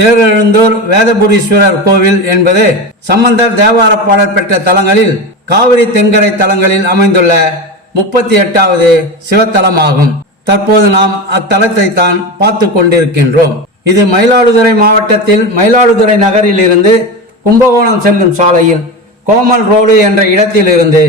தேரெழுந்தூர் வேதபுரீஸ்வரர் கோவில் என்பது சம்பந்தர் தேவார பாடல் பெற்ற தலங்களில் காவிரி தென்கரை தலங்களில் அமைந்துள்ள முப்பத்தி எட்டாவது சிவத்தலமாகும். தற்போது நாம் அத்தலத்தை தான் பார்த்து கொண்டிருக்கின்றோம். இது மயிலாடுதுறை மாவட்டத்தில் மயிலாடுதுறை நகரில் இருந்து கும்பகோணம் செல்லும் சாலையில் கோமல் ரோடு என்ற இடத்திலிருந்து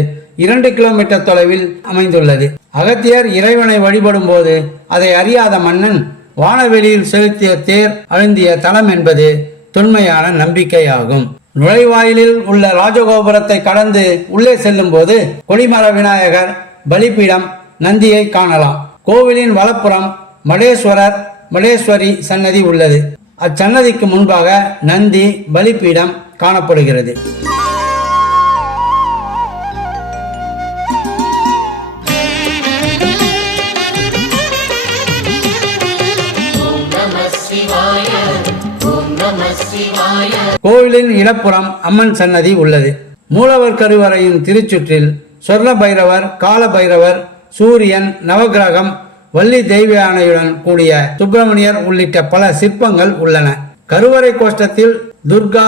இரண்டு கிலோமீட்டர் தொலைவில் அமைந்துள்ளது. அகத்தியர் இறைவனை வழிபடும் போது அதை அறியாத மன்னன் வானவெளியில் செலுத்திய தேர் அழுந்திய தலம் என்பது தொன்மையான நம்பிக்கையாகும். நுழைவாயிலில் உள்ள ராஜகோபுரத்தை கடந்து உள்ளே செல்லும் போது கொடிமர விநாயகர் பலிபீடம் நந்தியை காணலாம். கோவிலின் வலப்புறம் மடேஸ்வரர் மடேஸ்வரி சன்னதி உள்ளது. அச்சன்னதிக்கு முன்பாக நந்தி பலிபீடம் காணப்படுகிறது. கோவிலின் இடப்புறம் அம்மன் சன்னதி உள்ளது. மூலவர் கருவறையின் திருச்சுற்றில் சொர்ண பைரவர் கால பைரவர் சூரியன் நவகிரகம் வள்ளி தெய்வயானையுடன் கூடிய சுப்பிரமணியர் உள்ளிட்ட பல சிற்பங்கள் உள்ளன. கருவறை கோஷ்டத்தில் துர்கா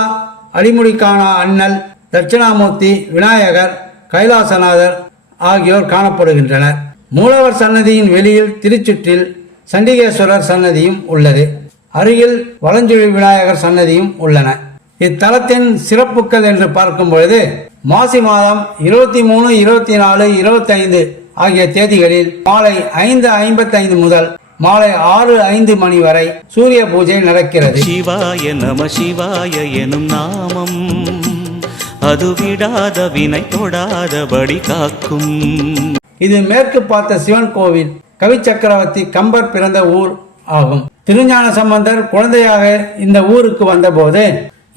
அடிமுடிக்கான அண்ணல் தட்சிணாமூர்த்தி விநாயகர் கைலாசநாதர் ஆகியோர் காணப்படுகின்றனர். மூலவர் சன்னதியின் வெளியில் திருச்சுற்றில் சண்டிகேஸ்வரர் சன்னதியும் உள்ளது. அருகில் வலஞ்சுழி விநாயகர் சன்னதியும் உள்ளன. இத்தலத்தின் சிறப்புகள் என்று பார்க்கும் பொழுது மாசி மாதம் இருபத்தி மூணு இருபத்தி நாலு இருபத்தி ஐந்து ஆகிய தேதிகளில் மாலை ஐந்து ஐம்பத்தைந்து முதல் மாலை ஆறு ஐந்து மணி வரை சூரிய பூஜை நடக்கிறது. சிவாய நம சிவாய எனும் நாமம். அது விடாத வினை தொடாதபடி காக்கும். இது மேற்கு பார்த்த சிவன் கோவில் கவி சக்கரவர்த்தி கம்பர் பிறந்த ஊர் ஆகும். திருஞான சம்பந்தர் குழந்தையாக இந்த ஊருக்கு வந்தபோது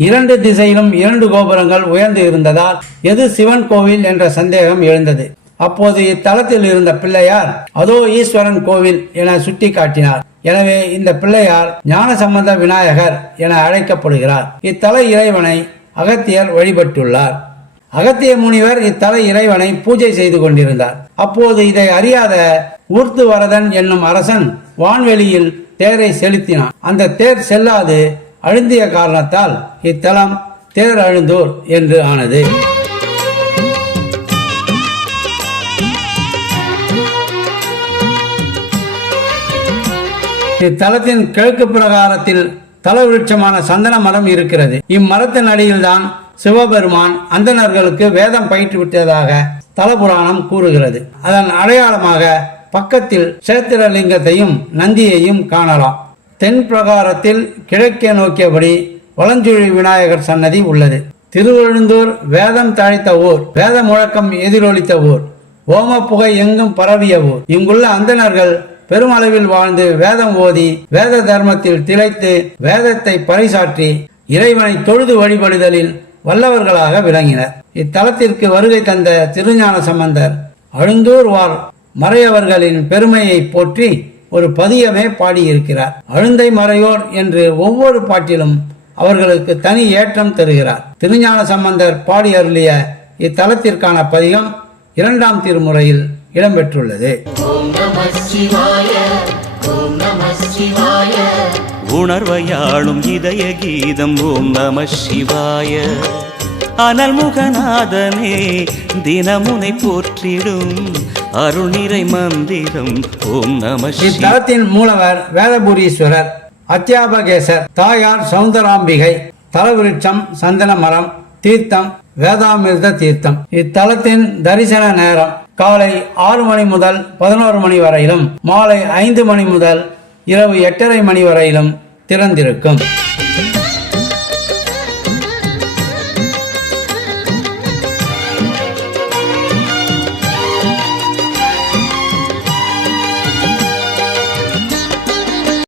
இரண்டு திசையிலும் இரண்டு கோபுரங்கள் உயர்ந்து இருந்ததால் எது சிவன் கோவில் என்ற சந்தேகம் எழுந்தது. அப்போது இத்தலத்தில் இருந்த பிள்ளையார் அதோ ஈஸ்வரன் கோவில் என சுட்டி காட்டினார் எனவே இந்த பிள்ளையார் ஞானசம்பந்த விநாயகர் என அழைக்கப்படுகிறார். இத்தல இறைவனை அகத்தியர் வழிபட்டுள்ளார். அகத்திய முனிவர் இத்தல இறைவனை பூஜை செய்து கொண்டிருந்தார். அப்போது இதை அறியாத ஊர்த்து வரதன் என்னும் அரசன் வான்வெளியில் தேரை செலுத்தினான். அந்த தேர் செல்லாது அழுந்திய காரணத்தால் இத்தலம் தேர் அழுந்தூர் என்று ஆனது. இத்தலத்தின் கிழக்கு பிரகாரத்தில் தல விருட்சமான சந்தன மரம் இருக்கிறது. இம்மரத்தின் அடியில்தான் சிவபெருமான் அந்தணர்களுக்கு வேதம் பயிற்றுவிட்டதாக தலபுராணம் கூறுகிறது. அதன் அடையாளமாக பக்கத்தில் சேத்திரலிங்கத்தையும் நந்தியையும் காணலாம். தென் பிரகாரத்தில் கிழக்கே நோக்கியபடி வலஞ்சுழி விநாயகர் சன்னதி உள்ளது. திருவழுந்தூர் வேதம் தழைத்த ஊர் வேத முழக்கம் எதிரொலித்த ஊர் ஓம புகை எங்கும் பரவிய ஊர். இங்குள்ள அந்தணர்கள் பெருமளவில் வாழ்ந்து வேதம் ஓதி வேத தர்மத்தில் திளைத்து வேதத்தை பறைசாற்றி இறைவனை தொழுது வழிபடுதலில் வல்லவர்களாக விளங்கினர். இத்தலத்திற்கு வருகை தந்த திருஞான சம்பந்தர் அழுந்தூர் வாழ் மறையவர்களின் பெருமையை போற்றி ஒரு பதியமே பாடியிருக்கிறார். அழுந்தை மறையோர் என்று ஒவ்வொரு பாட்டிலும் அவர்களுக்கு தனி ஏற்றம் தருகிறார். திருஞான சம்பந்தர் பாடி அருளிய இத்தலத்திற்கான பதிகம் இரண்டாம் திருமுறையில் இடம்பெற்றுள்ளது. உணர்வையாளும் இதய கீதம் ஓம் நம சிவாய. அனல் முகநாதனே தினமுனை போற்றிடும் அருள்நிறை மந்திரம். ஓம் நம இத்தலத்தின் மூலவர் வேதபுரீஸ்வரர் அத்தியாபகேசர் தாயார் சௌந்தராம்பிகை தலவிருட்சம் சந்தன மரம் தீர்த்தம் வேதாமிர்த தீர்த்தம். இத்தலத்தின் தரிசன நேரம் காலை ஆறு மணி முதல் பதினோரு மணி வரையிலும் மாலை ஐந்து மணி முதல் இரவு எட்டரை மணி வரையிலும் திறந்திருக்கும்.